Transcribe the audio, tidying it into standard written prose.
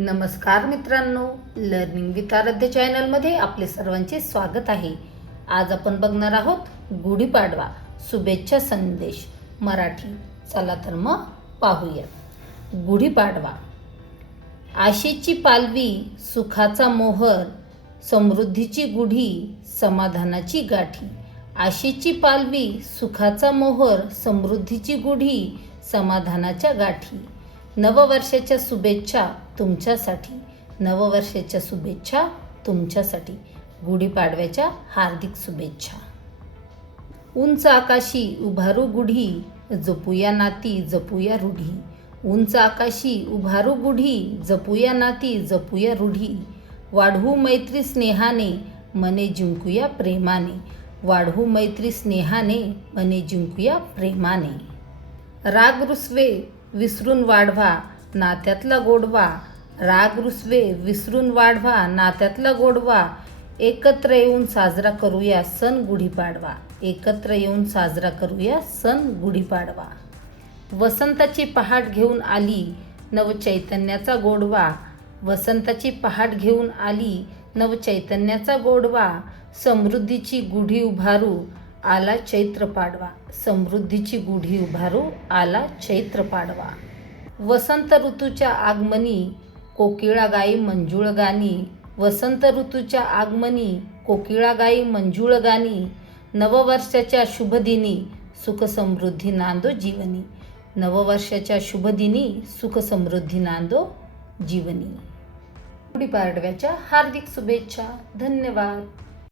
नमस्कार मित्रांनो, learning with आराध्य चॅनलमध्ये आपले सर्वांचे स्वागत आहे. आज आपण बघणार आहोत गुढीपाडवा शुभेच्छा संदेश मराठी. चला तर मग पाहूया. गुढीपाडवा. आशेची पालवी, सुखाचा मोहर, समृद्धीची गुढी, समाधानाची गाठी. आशेची पालवी, सुखाचा मोहर, समृद्धीची गुढी, समाधानाच्या गाठी. नववर्षाच्या शुभेच्छा तुमच्यासाठी. नववर्षाच्या शुभेच्छा तुमच्यासाठी. गुढीपाडव्याच्या हार्दिक शुभेच्छा. उंच आकाशी उभारू गुढी, जपूया नाती जपूया रूढी. उंच आकाशी उभारू गुढी, जपूया नाती जपूया रूढी. वाढवू मैत्री स्नेहाने, मने जिंकूया प्रेमाने. वाढवू मैत्री स्नेहाने, मने जिंकूया प्रेमाने. राग रुसवे विसरून वाढवा नात्यातला गोडवा. राग रुसवे विसरून वाढवा नात्यातला गोडवा. एकत्र येऊन साजरा करूया सण गुढीपाडवा. एकत्र येऊन साजरा करूया सण गुढीपाडवा. वसंताची पहाट घेऊन आली नवचैतन्याचा गोडवा. वसंताची पहाट घेऊन आली नवचैतन्याचा गोडवा. समृद्धीची गुढी उभारू आला चैत्र पाडवा. समृद्धीची गुढी उभारू आला चैत्र पाडवा. वसंत ऋतूच्या आगमनी कोकिळा गाई मंजुळ गाणी. वसंत ऋतूच्या आगमनी कोकिळा गाई मंजुळ गाणी. नववर्षाच्या शुभदिनी सुख समृद्धी नांदो जीवनी. नववर्षाच्या शुभदिनी सुख समृद्धी नांदो जीवनी. गुढीपाडव्याच्या हार्दिक शुभेच्छा. धन्यवाद.